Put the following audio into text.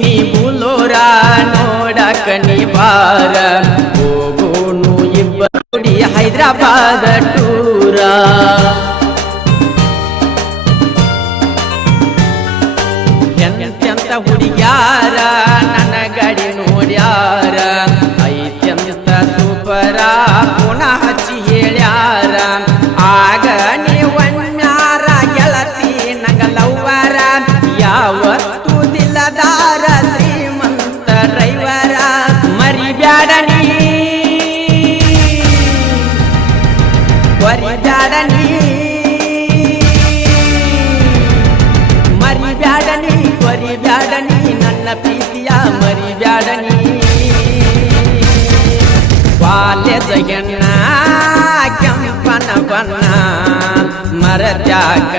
ನೀ ಬುಲೋರ ನೋಡಕ ನೀ ಬಾರ ಹೋಗೋನು ಇಬ್ಬರು ಹೈದರಾಬಾದ ಟೂರ ಎಂತೆಂತ ಹುಡುಗ್ಯಾರ ನನ್ನ ಗಡಿ ನೋಡ್ಯಾರ ಐತ್ಯಂತ ಸೂಪರ ಪುನಃ ಹಚ್ಚಿ ಹೇಳ್ಯಾರ ಆಗ ನೀವನ್ಯಾರ ಗೆಳತಿ ನಂಗ ಲವ್ವರ ಯಾವತ್ತು ದಿಲ್ಲದಾರ ಶ್ರೀಮಂತ ಡ್ರೈವರ ಮರಿಬ್ಯಾಡ ನೀ ಮರಿಬ್ಯಾಡ ನೀ ಮರಿಬ್ಯಾಡನಿ ಮರಿಬ್ಯಾಡನಿ ನನ್ನ ಪ್ರೀತಿಯ ಮರಿಬ್ಯಾಡನಿ ಕಾಲೇಜಗೆನ್ನ ಕೆಂಪನ ಬಣ್ಣ ಮರತ್ಯಾಕ